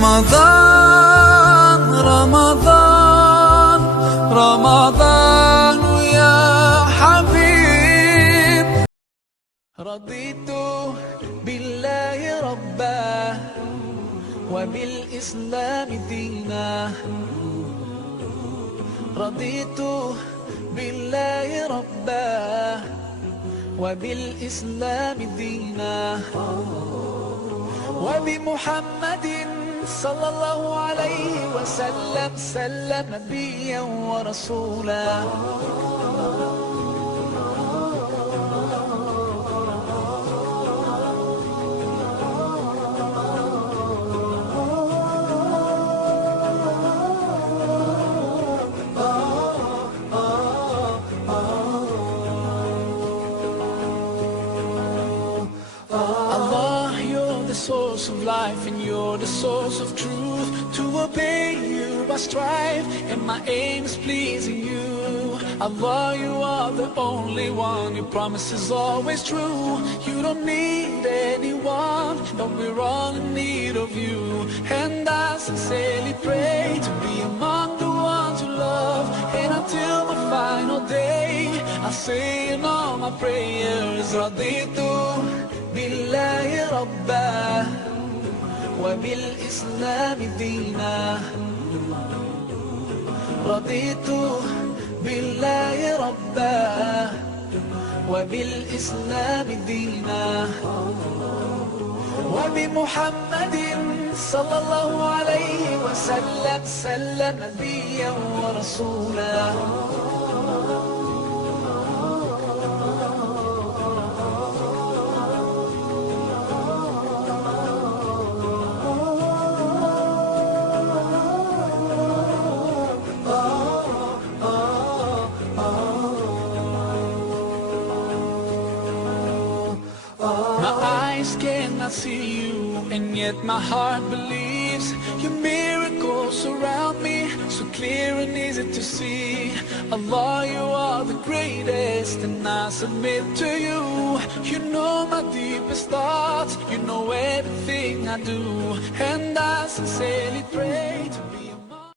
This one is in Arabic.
رمضان رمضان رمضان يا حبيب. رضيت بالله ربا وبالإسلام دينا. رضيت بالله ربا وبالإسلام دينا وبمحمد صلى الله عليه وسلم سلم نبيا ورسولا. The source of life and you're the source of truth. To obey you I strive and my aim is pleasing you. Allah, you are the only one, your promise is always true. You don't need anyone, no, we're all in need of you. And I sincerely pray to be among the ones you love. And until my final day I'll say in all my prayers, Raditu billahi rabba وبالإسلام دينا. رضيت بالله ربا وبالإسلام دينا وبمحمد صلى الله عليه وسلم سلم نبيا ورسولا. My eyes cannot see you, and yet my heart believes. Your miracles surround me, so clear and easy to see. Allah, you are the greatest, and I submit to you. You know my deepest thoughts, you know everything I do, and I sincerely pray to be